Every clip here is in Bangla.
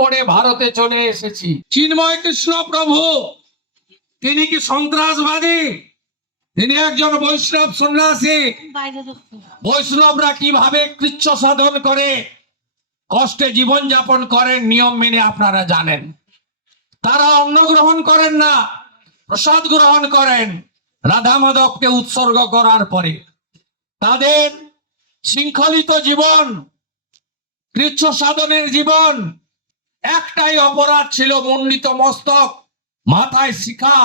পড়ে ভারতে চলে এসেছি। চিন্ময় কৃষ্ণ প্রভু তিনি কি সন্ত্রাসবাদী? তিনি একজন বৈষ্ণব সন্ন্যাসী। বৈষ্ণবরা কিভাবে কৃচ্ছ সাধন করে কষ্টে জীবন যাপন করেন নিয়ম মেনে আপনারা জানেন। তারা অন্ন গ্রহণ করেন না, প্রসাদ গ্রহণ করেন রাধা মাধবকে উৎসর্গ করার পরে। তাদের শৃঙ্খলিত জীবন, কৃচ্ছ সাধনের জীবন। একটাই অপরাধ ছিল, মণ্ডিত মস্তক, মাথায় শিখা,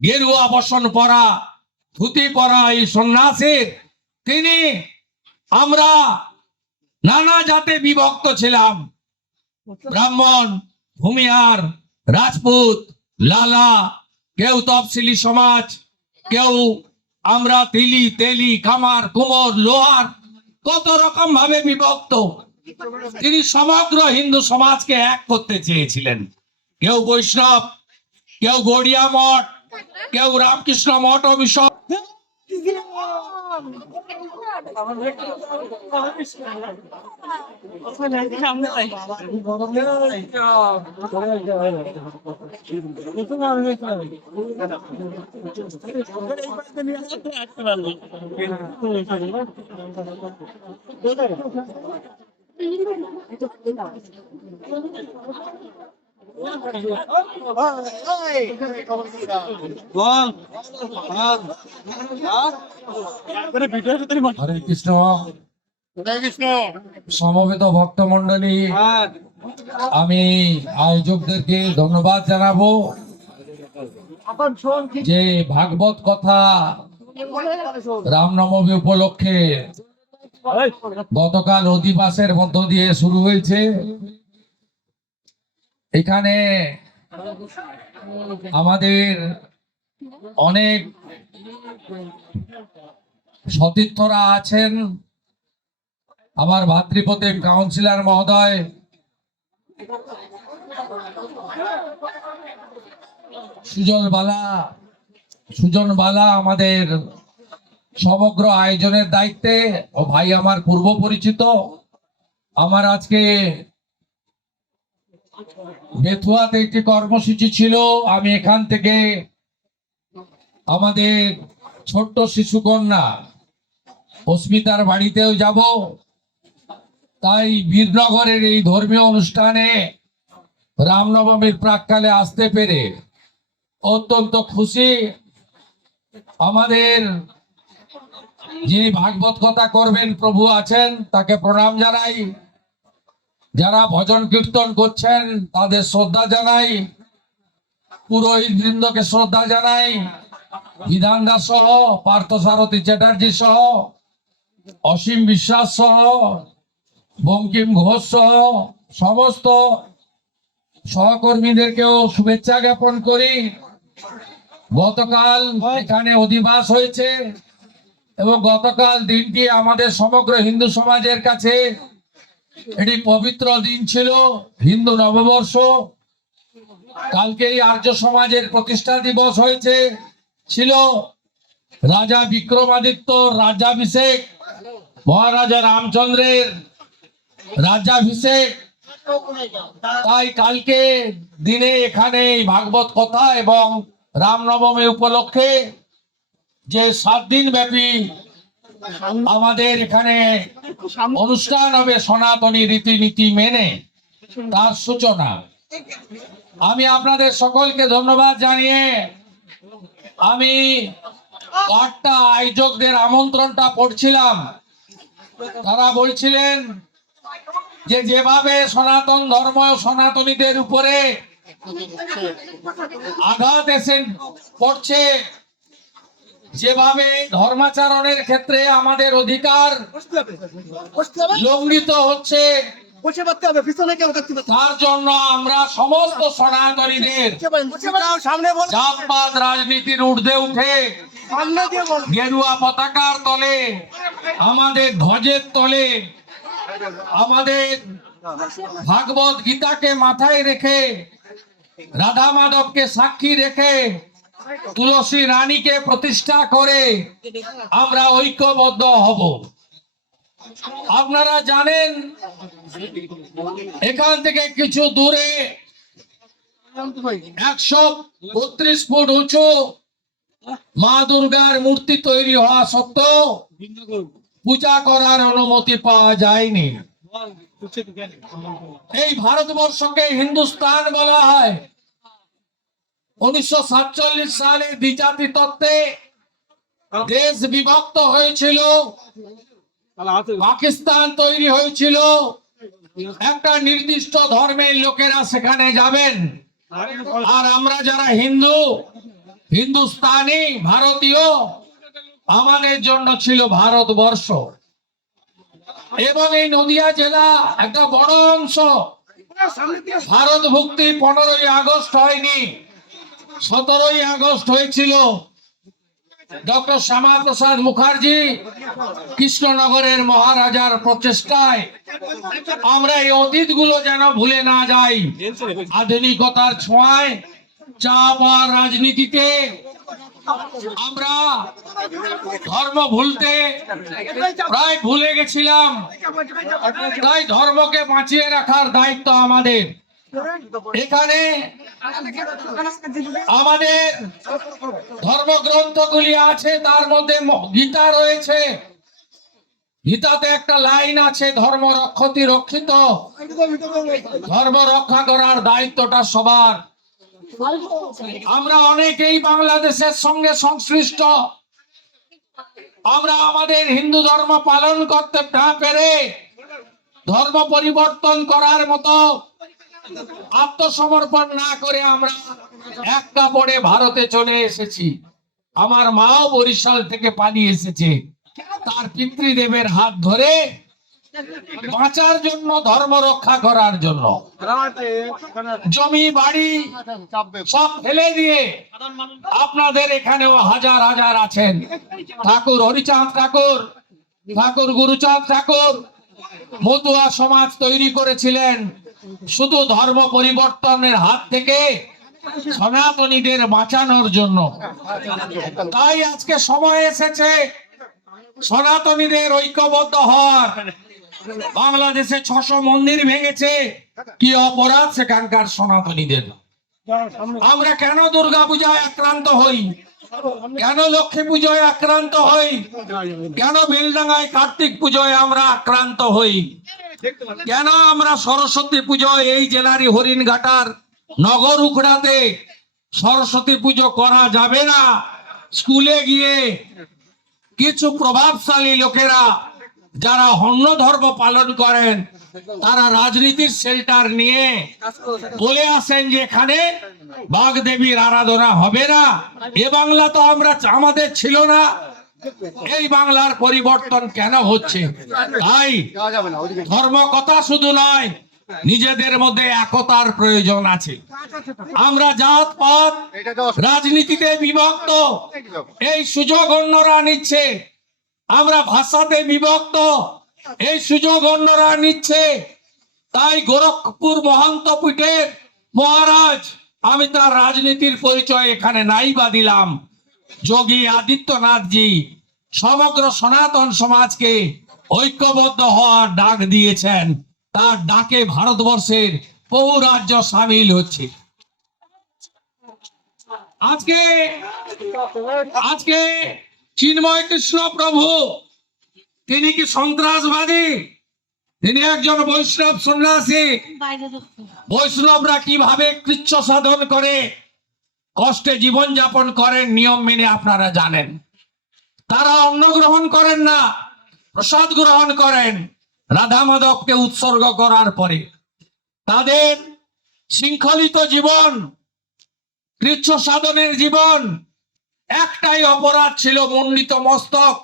গেরুয়া বসন পরা, ধুতি পরা এই সন্ন্যাসীর। তিনি আমরা নানা জাতে বিভক্ত ছিলাম, ব্রাহ্মণ, ভূমিহার, রাজপুত, লালা, কেউ তফসিলি সমাজ, কেউ আমরা তিলি, তেলি, কামার, কুমোর, লোহার, কত রকম ভাবে বিভক্ত। তিনি সমগ্র হিন্দু সমাজকে এক করতে চেয়েছিলেন। কেউ বৈষ্ণব, কেউ গড়িয়া মঠ, কেউ রামকৃষ্ণ মঠ ও মিশন। হরে কৃষ্ণ। সমবেত ভক্ত মন্ডলী, আমি আয়োজকদেরকে ধন্যবাদ জানাবো যে ভাগবত কথা রামনবমী উপলক্ষে গতকাল অধিবাসের মধ্য দিয়ে শুরু হয়েছে। এখানে আমাদের অনেক সতীর্থরা আছেন। আমার ভাতৃপ্রতিম কাউন্সিলর মহোদয়, সুজন বালা আমাদের সমগ্র আয়োজনের দায়িত্বে, ও ভাই আমার পূর্ব পরিচিত। আমার আজকে বেথুয়াতে একটি কর্মসূচি ছিল, আমি এখান থেকে আমাদের ছোট্ট শিশুকন্যা অস্মিতার বাড়িতেও যাব। তাই বীরনগরের এই ধর্মীয় অনুষ্ঠানে রামনবমীর প্রাক্কালে আসতে পেরে অত্যন্ত খুশি। আমাদের যিনি ভাগবত কথা করবেন প্রভু আছেন, তাকে প্রণাম জানাই। যারা ভজন কীর্তন করছেন তাদের শ্রদ্ধা জানাই, পুরোহিত বৃন্দকে শ্রদ্ধা জানাই, বিধান দাস সহ, পার্থসারথী চ্যাটার্জি সহ, অসীম বিশ্বাস সহ, বঙ্কিম ঘোষ সহ সমস্ত সহকর্মীদেরকেও শুভেচ্ছা জ্ঞাপন করি। গতকাল এখানে অধিবাস হয়েছে এবং গতকাল দিনটি আমাদের সমগ্র হিন্দু সমাজের কাছে এটি পবিত্র দিন ছিল, হিন্দু নববর্ষ। কালকেই আর্য সমাজের প্রতিষ্ঠা দিবস হয়েছে, ছিল রাজা বিক্রমাদিত্য রাজ্যাভিষেক, মহারাজা রামচন্দ্রের রাজ্যাভিষেক। তাই কালকে দিনে এখানে ভাগবত কথা এবং রামনবমী উপলক্ষে যে 7 দিন ব্যাপী আমাদের এখানে অনুষ্ঠান হবে সনাতনী রীতিনীতি মেনে, তার সূচনা। আমি আপনাদের সকলকে ধন্যবাদ জানিয়ে আমি কয়েকটা আয়োজকদের আমন্ত্রণটা পড়ছিলাম। তারা বলছিলেন যে যেভাবে সনাতন ধর্ম সনাতনীদের উপরে আঘাত এসে পড়ছে, যেভাবে ধর্মাচরণের ক্ষেত্রে আমাদের অধিকার লঙ্ঘিত হচ্ছে, তার জন্য আমরা সমস্ত সনাতনীদের জাতপাত রাজনীতির ঊর্ধ্বে উঠে গেরুয়া পতাকার তলে, আমাদের ধ্বজের তলে, আমাদের ভাগবত গীতাকে মাথায় রেখে, রাধা মাধবকে সাক্ষী রেখে, তুলসী রানীকে প্রতিষ্ঠা করে আমরা ঐক্যবদ্ধ হব। আপনারা জানেন এখান থেকে কিছু দূরে 132 ফুট উঁচু মা দুর্গার মূর্তি তৈরি হওয়া সত্ত্বেও পূজা করার অনুমতি পাওয়া যায়নি। এই ভারতবর্ষকে হিন্দুস্তান বলা হয়। 1947 সালে দ্বিজাতি তত্ত্বে দেশ বিভক্ত হয়েছিল, পাকিস্তান তৈরি হয়েছিল। একটা নির্দিষ্ট ধর্মের লোকেরা সেখানে যাবেন, আর আমরা যারা হিন্দু, হিন্দুস্তানি, ভারতীয়, আমাদের জন্য ছিল ভারতবর্ষ। এবং এই নদিয়া জেলা একটা বড় অংশ। ভারত ভুক্তি 15ই আগস্ট হয়নি, 17ই আগস্ট হয়েছিল। ডক্টর শ্যামা প্রসাদ মুখার্জি কৃষ্ণনগরের মহারাজার প্রচেষ্টায় আমরা এই অতীতগুলো যেন ভুলে না যাই। আধুনিকতার ছোঁয়ায় চাপ আর রাজনীতিতে আমরা ধর্ম ভুলতে প্রায় ভুলে গেছিলাম। তাই ধর্মকে বাঁচিয়ে রাখার দায়িত্ব আমাদের। এখানে আমাদের ধর্মগ্রন্থগুলি আছে, তার মধ্যে গীতা রয়েছে। গীতাতে একটা লাইন আছে, ধর্ম রক্ষতি রক্ষিত। ধর্ম রক্ষা করার দায়িত্বটা সবার। আমরা অনেকেই বাংলাদেশের সঙ্গে সংশ্লিষ্ট। আমরা আমাদের হিন্দু ধর্ম পালন করতে না পেরে ধর্ম পরিবর্তন করার মতো আত্মসমর্পণ না করে আমরা এক কাপড়ে ভারতে চলে এসেছি। আমার মাও বরিশাল থেকে পালিয়ে এসেছে তার পিতৃদেবের হাত ধরে বাঁচার জন্য, ধর্ম রক্ষা করার জন্য। জমি বাড়ি সব ফেলে দিয়ে আপনাদের এখানেও হাজার হাজার আছেন। ঠাকুর হরিচাঁদ ঠাকুর, ঠাকুর গুরুচাঁদ ঠাকুর মতুয়া সমাজ তৈরি করেছিলেন শুধু ধর্ম পরিবর্তনের হাত থেকে সনাতনীদের বাঁচানোর জন্য। তাই আজকে সময় এসেছে সনাতনীদের ঐক্যবদ্ধ হওয়ার। বাংলাদেশে 600 মন্দির ভেঙেছে, কি অপরাধ সেখানকার সনাতনীদের? আমরা কেন দুর্গা পূজায় আক্রান্ত হই, কেন লক্ষ্মী পুজোয় আক্রান্ত হই, কেন বেলডাঙ্গায় কার্তিক পুজোয় আমরা আক্রান্ত হই, কেন আমরা সরস্বতী পুজোয় এই জেলারই হরিণঘাটার নগর উখড়াতে সরস্বতী পুজো করা যাবে না? স্কুলে গিয়ে কিছু প্রভাবশালী লোকেরা যারা অন্য ধর্ম পালন করেন তারা রাজনীতির শেল্টার নিয়ে বলে আসেন যে এখানে বাগদেবীর আরাধনা হবে না। এ বাংলা তো আমাদের ছিল না। এই বাংলার পরিবর্তন কেন হচ্ছে? তাই ধর্ম কথা শুধু নয়, নিজেদের মধ্যে একতার প্রয়োজন আছে। আমরা জাত পাত রাজনীতিতে বিভক্ত, এই সুযোগ অন্যরা নিচ্ছে। আমরা ভাষাতে বিভক্ত, এই সুযোগ অন্যরা নিচ্ছে। তাই গোরখপুর মহন্ত পীঠের মহারাজ, আমি তার রাজনীতির পরিচয় এখানে নাই বা দিলাম, যোগী আদিত্যনাথজি সমগ্র সনাতন সমাজকে ঐক্যবদ্ধ হওয়ার ডাক দিয়েছেন। তার ডাকে ভারতবর্ষের বহু রাজ্য সামিল হচ্ছে। আজকে আজকে চিন্ময় কৃষ্ণ প্রভু, তিনি কি সন্ত্রাসবাদী? তিনি একজন বৈষ্ণব সন্ন্যাসী। বৈষ্ণবরা কিভাবে কৃচ্ছ সাধন করে কষ্টে জীবন যাপন করেন নিয়ম মেনে আপনারা জানেন। তারা অন্ন গ্রহণ করেন না, প্রসাদ গ্রহণ করেন রাধা মাধবকে উৎসর্গ করার পরে। তাদের শৃঙ্খলিত জীবন, কৃচ্ছ সাধনের জীবন। একটাই অপরাধ ছিল, মণ্ডিত মস্তক,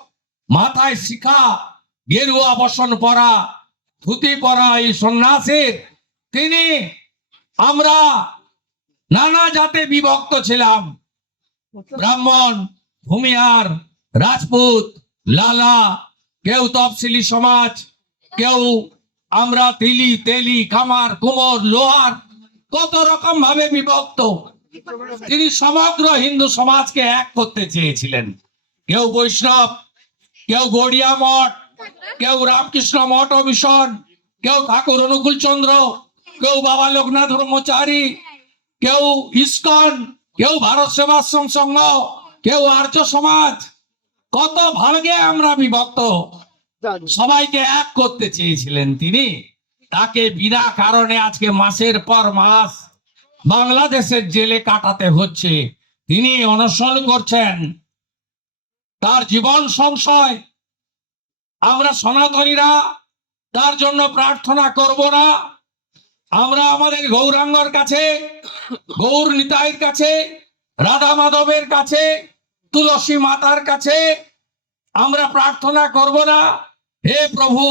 মাথায় শিখা, গেরুয়া বসন পরা, ধুতি পরা এই সন্ন্যাসীর। তিনি, আমরা নানা জাতে বিভক্ত ছিলাম, ব্রাহ্মণ, ভূমিহার, রাজপুত, লালা, কেউ তফসিলি সমাজ, কেউ আমরা তিলি, তেলি, কামার, কুমোর, লোহার, কত রকম ভাবে বিভক্ত। তিনি সমগ্র হিন্দু সমাজকে এক করতে চেয়েছিলেন। কেউ বৈষ্ণব, কেউ গড়িয়া মঠ, কেউ রামকৃষ্ণ মঠ ও মিশন, কেউ ঠাকুর অনুকূল চন্দ্র, কেউ বাবা লোকনাথ ব্রহ্মচারী, কেউ ইস্কন, কেউ ভারত সেবাশ্রম সংঘ, কেউ আর্য সমাজ। কত ভাগে আমরা বিভক্ত। সবাইকে এক করতে চেয়েছিলেন তিনি। তাকে বিনা কারণে আজকে মাসের পর মাস বাংলাদেশের জেলে কাটাতে হচ্ছে। তিনি অনশন করছেন, তার জীবন সংশয়। আমরা সনাতনীরা তার জন্য প্রার্থনা করব না। আমরা আমাদের গৌরাঙ্গর কাছে, গৌর নিতাইয়ের কাছে, রাধা মাধবের কাছে, তুলসী মাতার কাছে আমরা প্রার্থনা করব না, হে প্রভু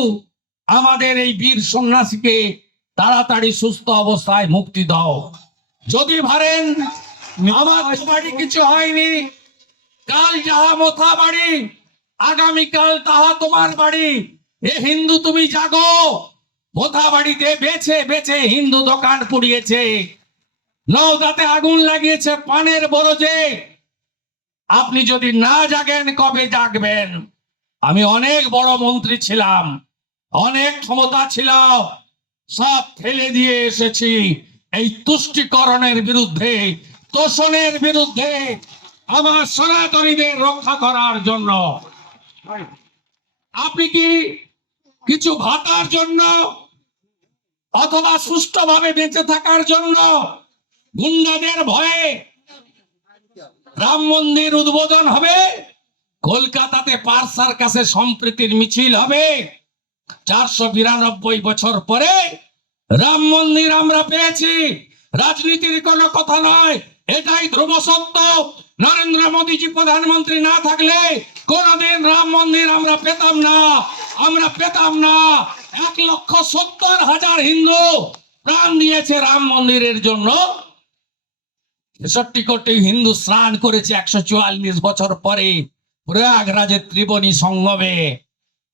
আমাদের এই বীর সন্ন্যাসীকে তাড়াতাড়ি সুস্থ অবস্থায় মুক্তি দাও। যদি ভারেন আমার বাড়ি কিছু হয়নি, কাল যাহা মোথা বাড়ি, আগামীকাল তাহা তোমার বাড়ি। এ হিন্দু তুমি জাগো। মোথা বাড়িতে বেছে বেছে হিন্দু দোকান পুড়িয়েছে, নওদাতে আগুন লাগিয়েছে পানের বরজে। আপনি যদি না জাগেন কবে জাগবেন? আমি অনেক বড় মন্ত্রী ছিলাম, অনেক ক্ষমতা ছিল, সব ফেলে দিয়ে এসেছি এই তুষ্টিকরণের বিরুদ্ধে, তোষণের বিরুদ্ধে, আমার সনাতনীদের রক্ষা করার জন্য। আপনি কি কিছু ভাতার জন্য অথবা সুষ্ঠুভাবে বেঁচে থাকার জন্য গুন্ডাদের ভয়ে রাম মন্দির উদ্বোধন হবে, কলকাতাতে পারসার কাছে সম্প্রীতির মিছিল হবে, 492 বছর পরে রাম মন্দির আমরা পেয়েছি। রাজনীতির কোনো কথা নয়, এটাই ধ্রুব সত্য। নরেন্দ্র মোদীজি প্রধানমন্ত্রী না থাকলে কোনদিন রাম মন্দির আমরা পেতাম না। আমরা পেতাম না। 1,70,000 হিন্দু প্রাণ দিয়েছে রাম মন্দিরের জন্য। 63 কোটি হিন্দু স্নান করেছে 144 বছর পরে প্রয়াগরাজের ত্রিবেণী সঙ্গমে।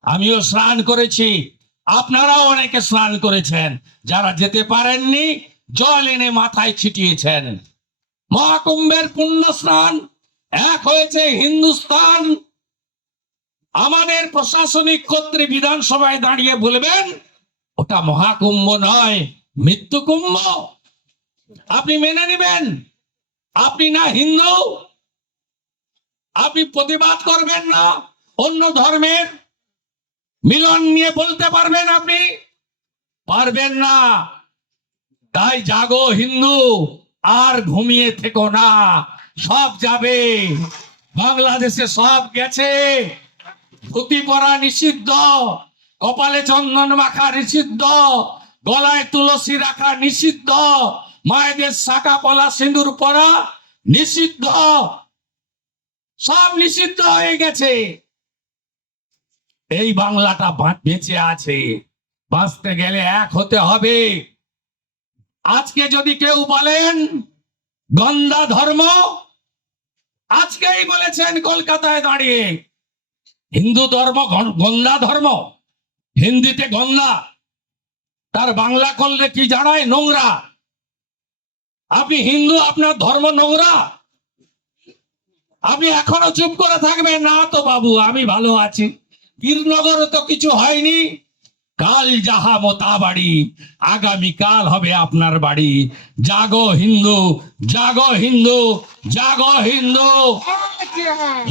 আমিও স্নান করেছি, আপনারাও অনেকে স্নান করেছেন। যারা যেতে পারেননি জল এনে মাথায় ছিটিয়েছেন। মহাকুম্ভের পুণ্য স্নান এক হয়েছে হিন্দুস্তান। আমাদের প্রশাসনিক কর্তৃ বিধানসভায় দাঁড়িয়ে বলবেন ওটা মহাকুম্ভ নয়, মৃত্যু কুম্ভ। আপনি মেনে নেবেন? আপনি না হিন্দু, আপনি প্রতিবাদ করবেন না? অন্য ধর্মের মিলন নিয়ে বলতে পারবেন? আপনি পারবেন না। তাই জাগো হিন্দু, আর ঘুমিয়ে থেকো না। সব যাবে, বাংলাদেশে সব গেছে। ধুতি পরা নিষিদ্ধ, কপালে চন্দন মাখা নিষিদ্ধ, গলায় তুলসী রাখা নিষিদ্ধ, মায়েদের শাখা পলা সিঁদুর পরা নিষিদ্ধ, সব নিষিদ্ধ হয়ে গেছে। এই বাংলাটা বেঁচে আছে, বাঁচতে গেলে এক হতে হবে। আজকে যদি কেউ বলেন গন্দা ধর্ম, আজকেই বলেছেন কলকাতায় দাঁড়িয়ে হিন্দু ধর্ম গন্দা ধর্ম, হিন্দিতে গন্দা, তার বাংলা করলে কি জানায়? নোংরা। আপনি হিন্দু, আপনার ধর্ম নোংরা? আপনি এখনো চুপ করে থাকবেন না? তো বাবু আমি ভালো আছি, বীরনগরে তো কিছু হয়নি। কাল যাহা মোতা বাড়ি, আগামীকাল হবে আপনার বাড়ি। জাগো হিন্দু, জাগো হিন্দু, জাগো হিন্দু।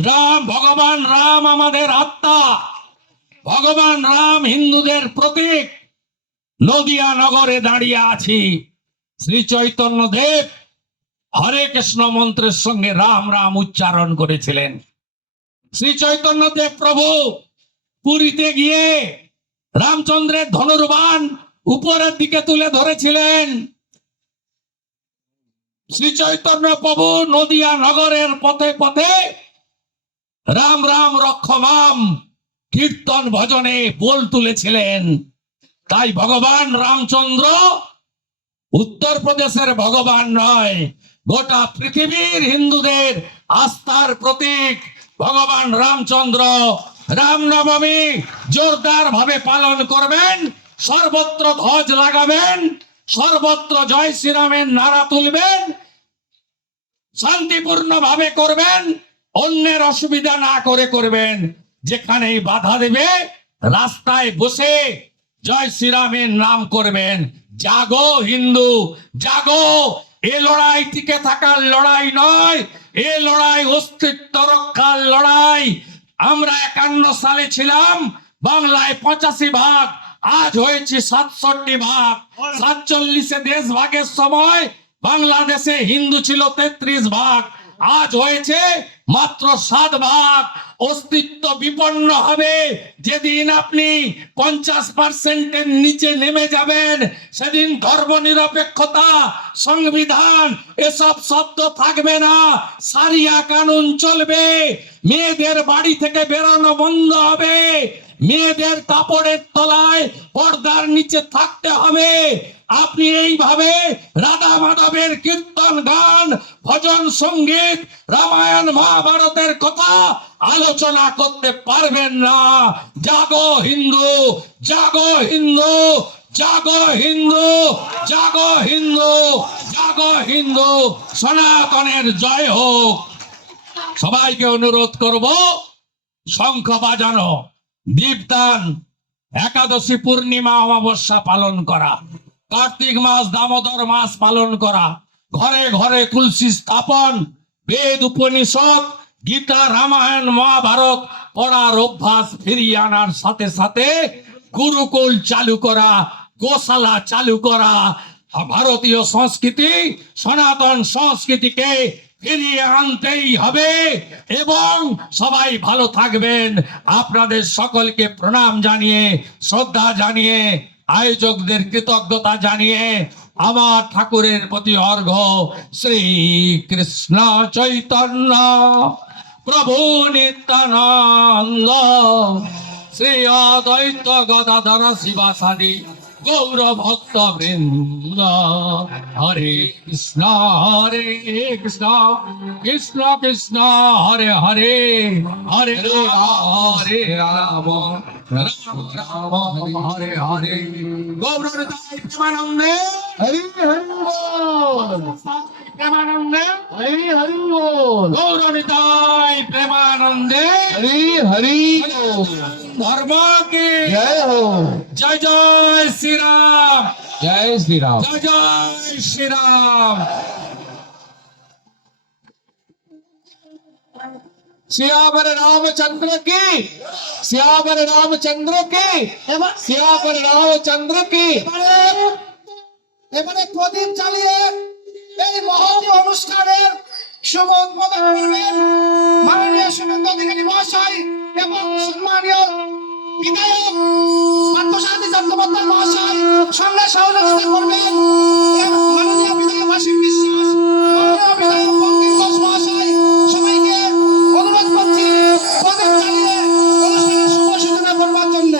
রাম, ভগবান রাম আমাদের আত্মা, ভগবান রাম হিন্দুদের প্রতীক। নদিয়া নগরে দাঁড়িয়ে আছি। শ্রী চৈতন্য দেব হরে কৃষ্ণ মন্ত্রের সঙ্গে রাম রাম উচ্চারণ করেছিলেন। শ্রী চৈতন্য দেব প্রভু পুরীতে গিয়ে রামচন্দ্রের ধনুর্বাণ উপরের দিকে তুলে ধরেছিলেন। শ্রী চৈতন্য প্রভু নদিয়া নগরের পথে পথে রাম রাম রক্ষমাম কীর্তন ভজনে বোল তুলেছিলেন। তাই ভগবান রামচন্দ্র উত্তরপ্রদেশের ভগবান নয়, গোটা পৃথিবীর হিন্দুদের আস্থার প্রতীক ভগবান রামচন্দ্র। রামনবমী জোরদার ভাবে পালন করবেন, সর্বত্র ধ্বজ লাগাবেন, সর্বত্র জয় শ্রীরামের নারা তুলবেন, শান্তিপূর্ণ ভাবে করবেন, অন্যের অসুবিধা না করে করবেন। যেখানেই বাধা দেবে রাস্তায় বসে জয় শ্রীরামের নাম করবেন। জাগো হিন্দু, জাগো। এ লড়াই টিকে থাকার লড়াই নয়, এ লড়াই অস্তিত্ব রক্ষার লড়াই। আমরা 51 সালে ছিলাম বাংলায় 85 ভাগ, আজ হয়েছে 67 ভাগ। 47-এ দেশ ভাগের সময় বাংলাদেশে হিন্দু ছিল 33 ভাগ, আজ হয়েছে মাত্র 7 ভাগ। অস্তিত্ব বিপন্ন হবে যেদিন আপনি 50%-এর নিচে নেমে যাবেন, সেদিন ধর্মনিরপেক্ষতা, সংবিধান এসব শব্দ থাকবে না, সারিয়া কানুন চলবে। মেয়েদের বাড়ি থেকে বেরোনো বন্ধ হবে, মেয়েদের কাপড়ের তলায় পর্দার নিচে থাকতে হবে। আপনি এইভাবে রাধা মাধবের কীর্তন গান, ভজন সঙ্গীত, রামায়ণ মহাভারতের কথা আলোচনা করতে পারবেন না। জাগো হিন্দু, জাগো হিন্দু, জাগো হিন্দু, জাগো হিন্দু, জাগো হিন্দু। সনাতনের জয় হোক। সবাইকে অনুরোধ করব শঙ্খ বাজানো, দীপদান, একাদশী পূর্ণিমা অমাবস্যা পালন করা, কার্তিক মাস দামোদর মাস পালন করা, ঘরে ঘরে তুলসী স্থাপন, বেদ উপনিষদ, গীতা রামায়ণ মহাভারত পড়ার অভ্যাস ফিরিয়ে আনার সাথে সাথে গুরুকুল চালু করা, গোশালা চালু করা, ভারতীয় সংস্কৃতি, সনাতন সংস্কৃতিকে ফিরিয়ে আনতেই হবে। এবং সবাই ভালো থাকবেন। আপনাদের সকলকে প্রণাম জানিয়ে, শ্রদ্ধা জানিয়ে, আয়োজকদের কৃতজ্ঞতা জানিয়ে আমার ঠাকুরের প্রতি অর্ঘ্য। শ্রী কৃষ্ণ চৈতন্য প্রভু নিত্যানন্দ, শ্রী অদ্বৈত গদাধর শিবাসাদি গৌর ভক্ত বৃন্দ। হরে কৃষ্ণ কৃষ্ণ কৃষ্ণ হরে হরে, হরে হরে রাম, রাম রাম হরে হরে। গৌর নিতাই প্রেমানন্দে হরি হরি বল, প্রেমানন্দে হরি হরি বল, গৌর নিতাই প্রেমানন্দে হরি হরি বল। ধর্ম কি জয় হো, জয় জয় শ্রীরাম, জয় শ্রীরাম, জয় জয় শ্রীরাম। सियावर रामचंद्र की, सियावर रामचंद्र की, सियावर रामचंद्र की। এবারে প্রদীপ জ্বালিয়ে এই মহতী অনুষ্ঠানের শুভ উদ্বোধন করবেন মাননীয় শুভেন্দু অধিকারী মহাশয় এবং সম্মানীয় বিধায়ক পার্থসারথী চট্টোপাধ্যায় মহাশয়। সঙ্গে সহযোগিতা করবেন মাননীয় বিধায়ক অসীম বিশ্বাস, মাননীয় বিধায়ক বঙ্কিম ঘোষ মহাশয়। সবাইকে অনুরোধ করছি প্রদীপ জ্বালিয়ে অনুষ্ঠানের শুভ সূচনা করবার জন্য।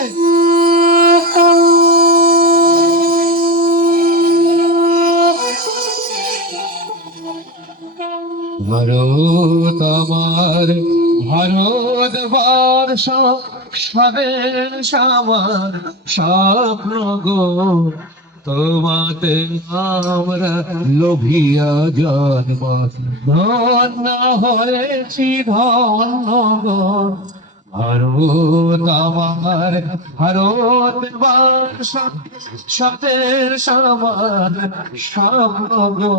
ভারত আমার, ভারত বর্ষ, স্বদেশ আমার স্বপ্ন গো, তোমাতে আমরা লোভিয়া জন্ম, ধন্য হয়েছি ধন্য গো। ভারত আমার, ভারত বর্ষ, স্বদেশ আমার স্বপ্ন গো।